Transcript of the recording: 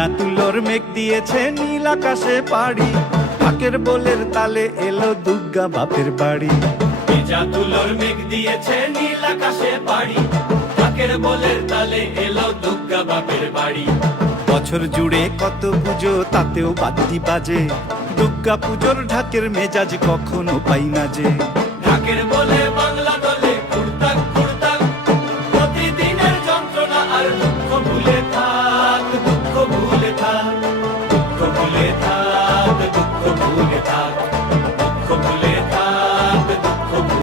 ভেজা তুলোর মেঘ দিয়েছে নীল আকাশে পাড়ি, ঢাকের বোলের তালে এলো দুর্গা বাপের বাড়ি। ভেজা তুলোর মেঘ দিয়েছে নীল আকাশে পাড়ি, ঢাকের বোলের তালে এলো দুর্গা বাপের বাড়ি। বছর জুড়ে কত পুজো তাতেও বাদ্যি বাজে, দুর্গা পুজোর ঢাকের মেজাজ কখনো পাই না যে।